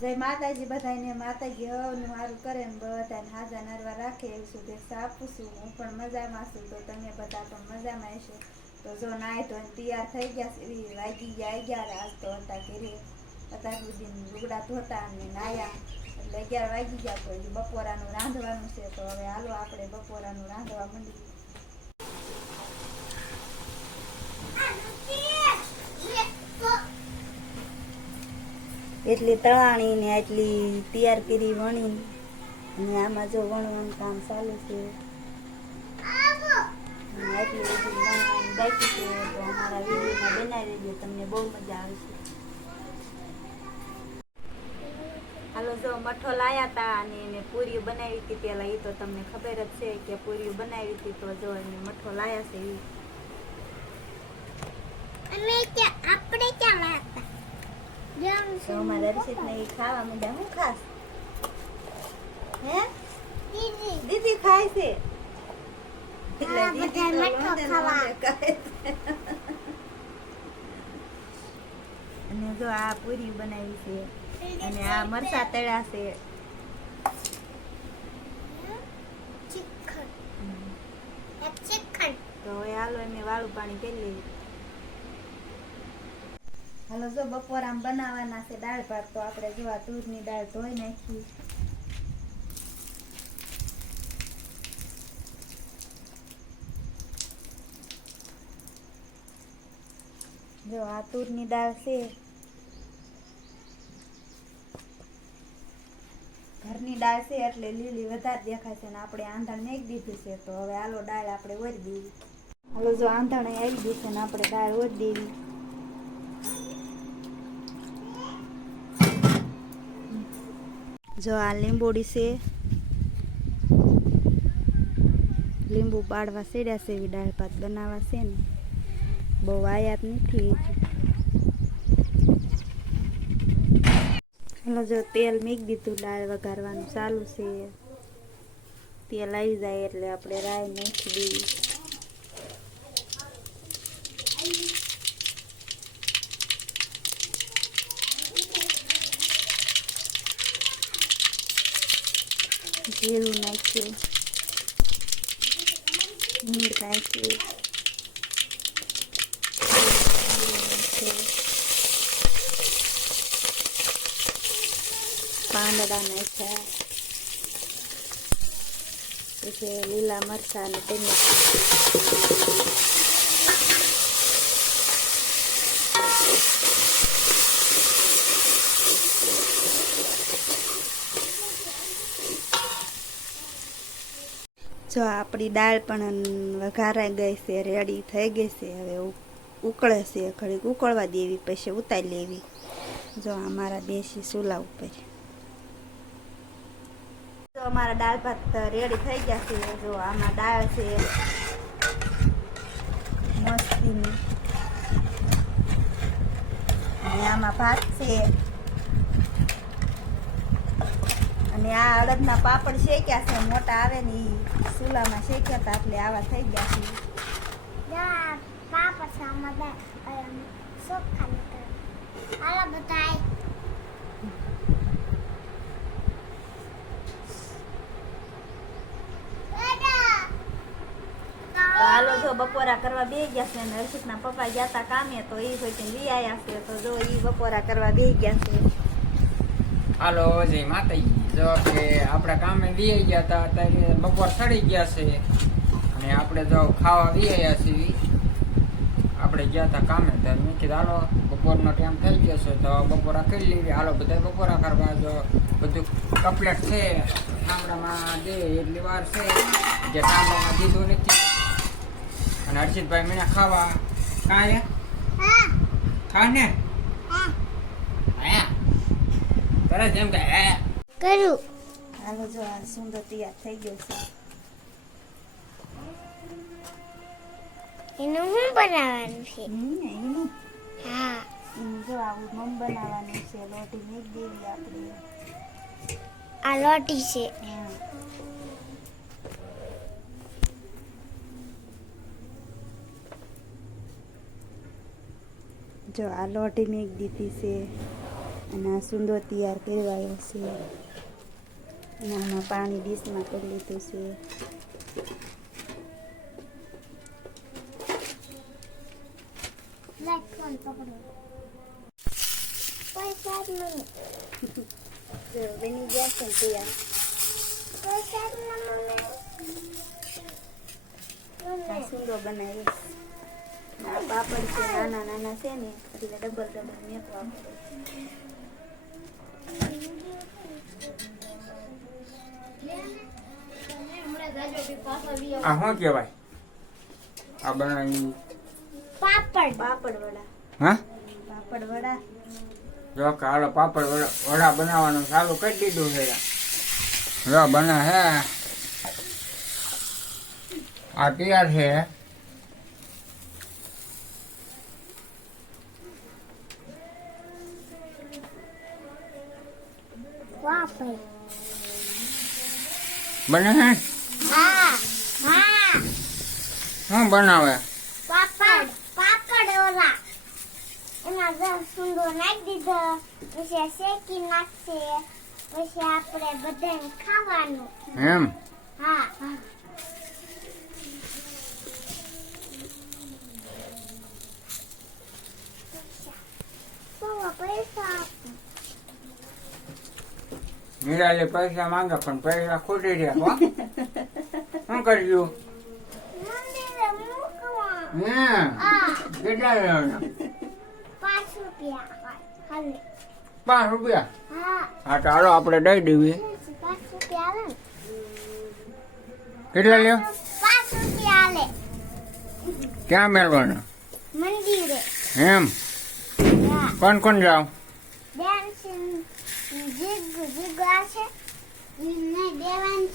જય માતાજી બધાને માતાજી હવનું મારું કરે ને બધાને હાજા નરવા રાખે એવું શુભેચ્છા આપું છું, હું પણ મજામાં છું, તો તમે બધા પણ મજામાં હશો. તો જો નાય તો તૈયાર થઈ ગયા છે એવી વાગી ગયા અગિયાર, આજ તો હતા ઘરે. અત્યાર સુધી લુગડા ધોતા અને નાયા. એટલે અગિયાર વાગી ગયા તો બપોરાનું રાંધવાનું છે, તો હવે હાલો આપણે બપોરાનું રાંધવા માંડીએ. એટલી તળાણી ને એટલી તૈયાર કરી વણી અને આમાં જો વણવાનું કામ ચાલુ છે. બનાવી તમને બહુ મજા આવશે. હાલો, જો મઠો લાયા હતા અને એને પૂરીઓ બનાવી હતી પેલા એ તો તમને ખબર જ છે કે પૂરીઓ બનાવી હતી, તો જો એને મઠો લાયા છે એ અમે ક્યાં આપણે ક્યાં લાતા જેમ તો અમારા હર્ષિતને એ ખાવા માંડ્યા. હું ખાસ હે? દીદી. દીદી ખાય છે. અને જો આ પૂરી બનાવી છે. અને આ મરચા તળ્યા છે. તો હવે હાલો એમને વાળું પાણી કરી લેવી હાલો જો બપોર આમ બનાવવાના છે દાળ ભાત, તો આપણે જો આ તુરની દાળ ધોઈ નાખી. જો આ તુરની દાળ છે. ઘરની દાળ છે એટલે લીલી વધારે દેખાય છે ને આપણે આંધણ મેક દીધી છે, તો હવે આલો દાળ આપણે ઓરી દેવી. હાલો જો આંધણ આવી ગઈ ને આપણે દાળ ઓરી દેવી. જો આ લીંબોડી છે. લીંબુ પાડવા સેડ્યા છે, એવી દાળ ભાત બનાવવા છે ને. બહુ આયાત નથી. હલો જો તેલ મૂકી દીધું, દાળ વઘારવાનું ચાલુ છે. તેલ આવી જાય એટલે આપણે રાઈ નાખી દઈએ. જીરું નાખ્યું મીઠ નાખ્યું પાંદડા નાખ્યા પછી લીલા મરચાં અને ટમેટા જો આપણી દાળ પણ વઘારાઈ ગઈ છે, રેડી થઈ ગઈ છે, હવે ઉકળે છે, ઘડીક ઉકળવા દેવી પછી ઉતારી લેવી. જો અમારા દેશી ચૂલા ઉપર. જો અમારા દાળ ભાત રેડી થઈ ગયા છે, જો આમાં દાળ છે. મસ્તીની. આમાં ભાત છે. અને આ અડદના પાપડ શેક્યા છે મોટા આવે ને ઈ ચૂલામાં શેક્યા હતા એટલે આવા થઈ ગયા છે. બતાય હાલો જો. બપોરા કરવા બે ગયા છે અને હર્ષિતના પપ્પા ગયા હતા કામે તો એ હોય લઈ આવ્યા છે. તો જો એ બપોરા કરવા બે ગયા છે. હાલો જય માતાજી. જો કે આપણે કામે વી ગયા હતા અત્યારે બપોર સડી ગયા છે. અને આપણે જો ખાવા વી આવ્યા છીએ. આપણે ગયા હતા કામે ત્યારે મેં કીધું હાલો બપોરનો ટાઈમ થઈ ગયો છે તો બપોરા કરી લેવી. હાલો બધા બપોરા કરવા. જો બધું કમ્પ્લેટ છે. ગામડામાં દે એટલી વાર છે જે ગામડામાં દીધું નથી. અને હર્ષિતભાઈ મને ખાવા કાંઈ? ખા ને હા. હે. તરત એમ કે હે કરું? હાલો જો આ સુંદર તૈયાર થઈ ગયો છે. એનું હું બનાવવાનું છે? એનું હા? જો આવું મમ બનાવવાનું છે લોટી મેક દેવી આપણે. આ લોટી છે. જો આ લોટી મેક દીધી છે અને આ સુંદર તૈયાર કરવાયો છે. અને આમાં પાણી ડીશમાં કરી લીધું છે લાઈક ફોન પકડો પૈસા જ નહીં જો બની ગયા છે ને તૈયાર પૈસા જ ના મને આ સુંદો બનાવ્યો છે. આ પાપડ છે નાના નાના છે ને એટલે ડબલ ડબલ મેકવા પડે આ શું કહેવાય આ બનાવી પાપડ પાપડ વડા હા પાપડ વડા જો કે હાલો પાપડ વડા વડા બનાવવાનું ચાલુ કરી દીધું છે જો બને હે આ તૈયાર છે પાપડ બને હે હા હા શું બનાવે? પાપડ. પાપડ ઓલા. એમાં જો સુંદો નાખી દીધો. પછી શેકી નાખશે. પછી આપણે બધાને ખાવાનું. એમ? હા. મીરાલે પૈસા માંગે પણ પૈસા ખોટી રહ્યા શું કર્યું? કેટલા લેવાના? પાંચ રૂપિયા પાંચ રૂપિયા? હા. ચાલો આપણે દઈ દેવી કેટલા લ્યો? પાંચ રૂપિયા આલે ક્યાં મેળવાના? મંદિરે. એમ? કોણ કોણ જાઓ?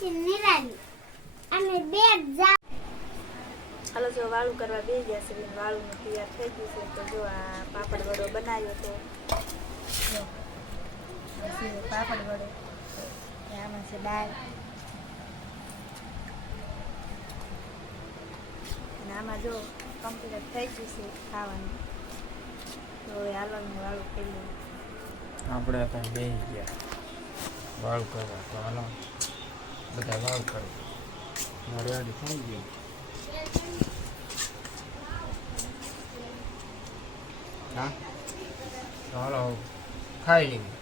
છે નિરાલી. અમે બે હાલો જો વાળું કરવા બે ગયા છે બેન. વાળું તૈયાર થઈ ગયું છે. તો જો આ પાપડ વડો બનાવ્યો તો. જો પાપડ વડો. આમાં છે દાળ. અને આમાં જો કમ્પ્લીટ થઈ ગયું છે ખાવાનું. તો હવે હાલવાનું વાળું કરી લઈએ. આપણે ત્યાં બે ગયા. વાળું કરવા. તો હાલો બધા વાળું કરે રેડી થઈ ગયું. હા તો હાલો ખાઈ લઈએ